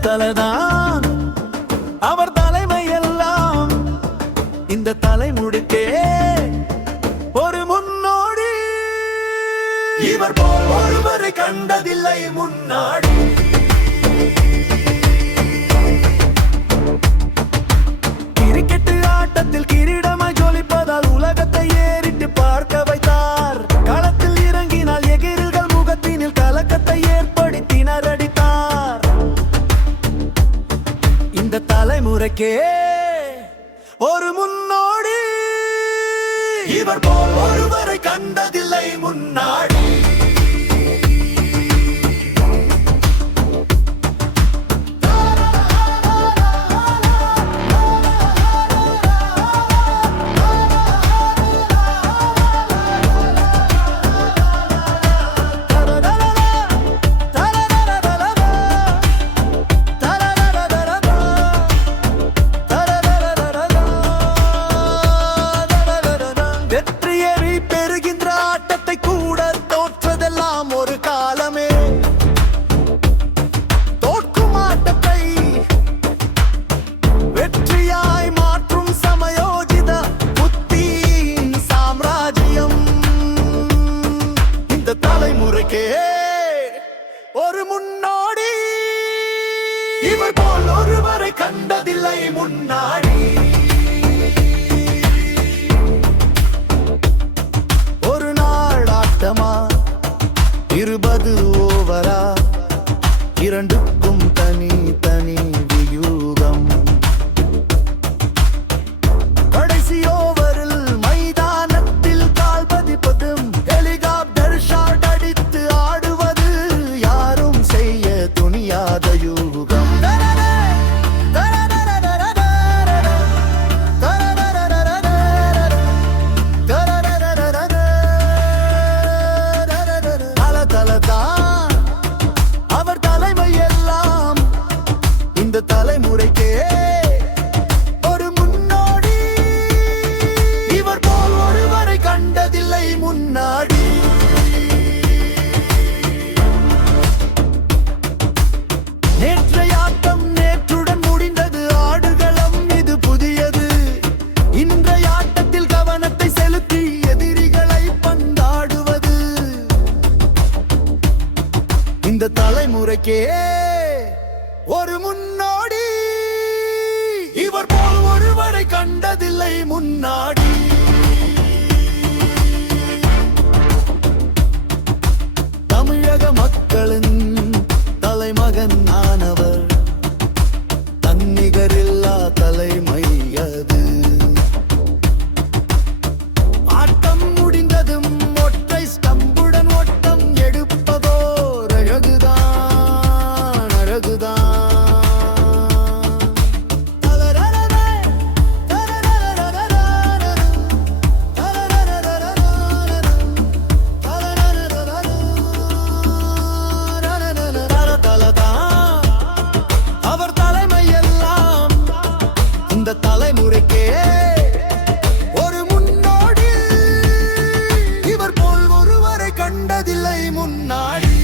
தலைதான். அவர் தலைமை எல்லாம் இந்த தலைமுடிக்கே. ஒரு முன்னோடி. இவர் போல் ஒருவரை கண்டதில்லை முன்னாடி. வாழ்க்கைக்கே ஒரு முன்னோடி. இவர் போல் ஒருவரை கண்டதில்லை முன்னாடி. ஒரு முன்னோடி. இவர் போல் ஒருவரை கண்டதில்லை முன்னாடி. ஒரு நாள் ஆட்டமா இருபது ஓவரா இரண்டு bother you. வாழ்க்கையே ஒரு முன்னோடி. இவர் போல் ஒருவரை கண்டதில்லை முன்னாடி. தமிழக மக்களின் தலைமகன் ஆனவர் தன்னிக முன்னோடி முன்னாடி